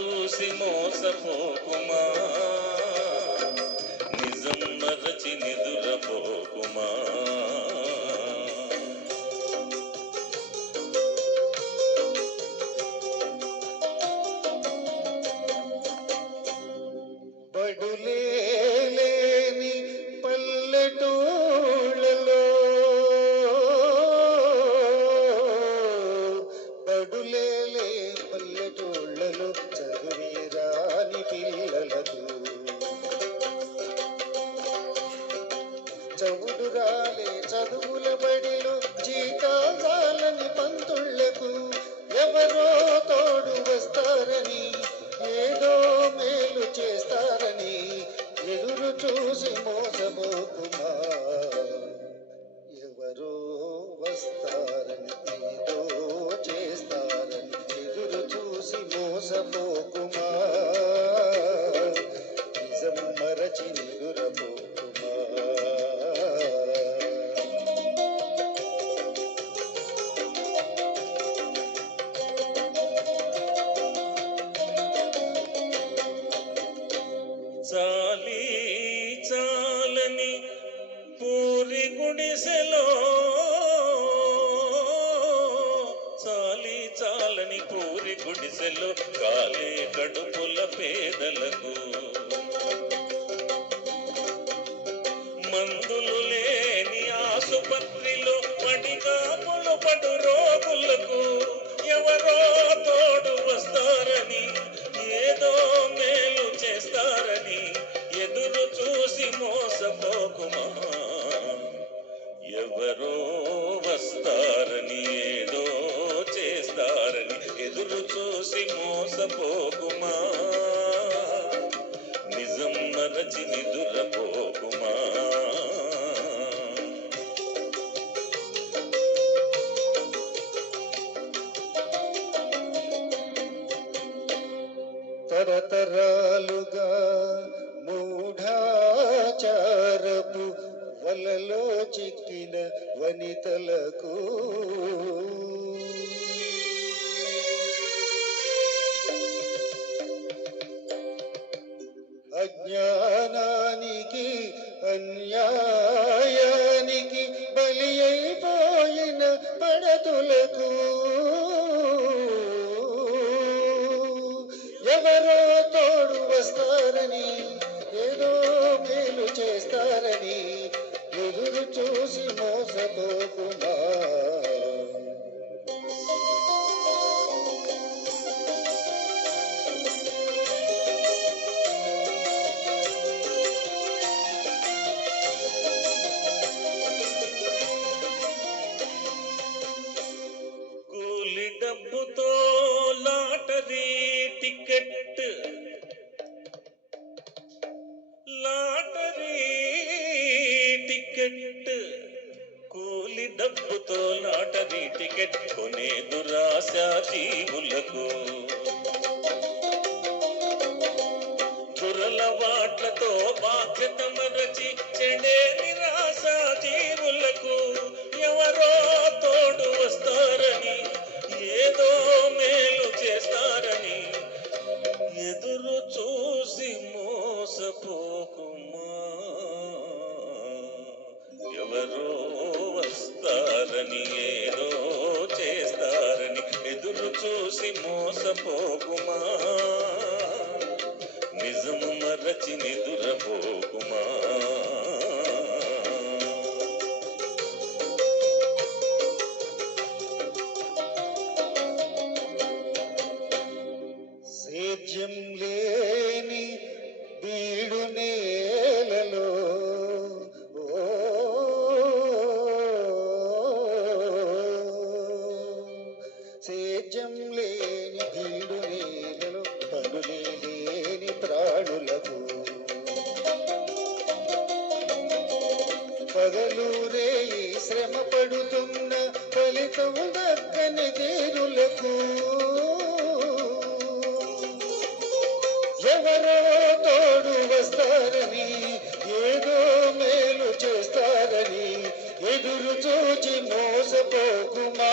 చూసి మోసపోకుమా? చవుడు చదువుల బడిలో జీతాలని పంతుళ్ళకు ఎవరో తోడు వస్తారని ఏదో మేలు చేస్తారని ఎదురు చూసి మోసపోకుమా ఎవరో వస్తారని ఏదో చేస్తారని ఎదురు చూసి మోసపోకుమా చాలి చాలని పూరి గుడిసెలో. చాలి చాలని పూరి గుడిసెలో కాలే కడుపుల పేదలకు. మందులు లేని ఆసుపత్రిలో పడిగా పడు రో ఎదురు చూసి మోసపోకుమా? నిజం మరచి నిదురపోకుమా? తరతరాలుగా మూఢాచారపు వలలో చిక్కిన వనితలకు అన్యాయానికి బలి అయిపోయిన పడతులకు ఎవరో తోడు వస్తారని ఏదో మేలు చేస్తారని ఎదురు చూసి మోసపోకుండా కూలి డబ్బుతో లాటరీ టికెట్ కొనే దురాశ జీవులకు. దురలవాట్లతో బాధ్యత మరచి చెడే నిరాశ జీవులకు ఎవరో తోడు వస్తారని ఏదో మేలు చేస్తారని ఎదురు చూసి మోసపోకుమా? ఎవరో వస్తారని ఏదో చేస్తారని ఎదురు చూసి మోసపోకుమా? నిజము మరచి నిదురపోకుమా దక్కని తీరులకు ఎవరో తోడు వస్తారని ఏదో మేలు చేస్తారని ఎదురు చూచి మోసపోకుమా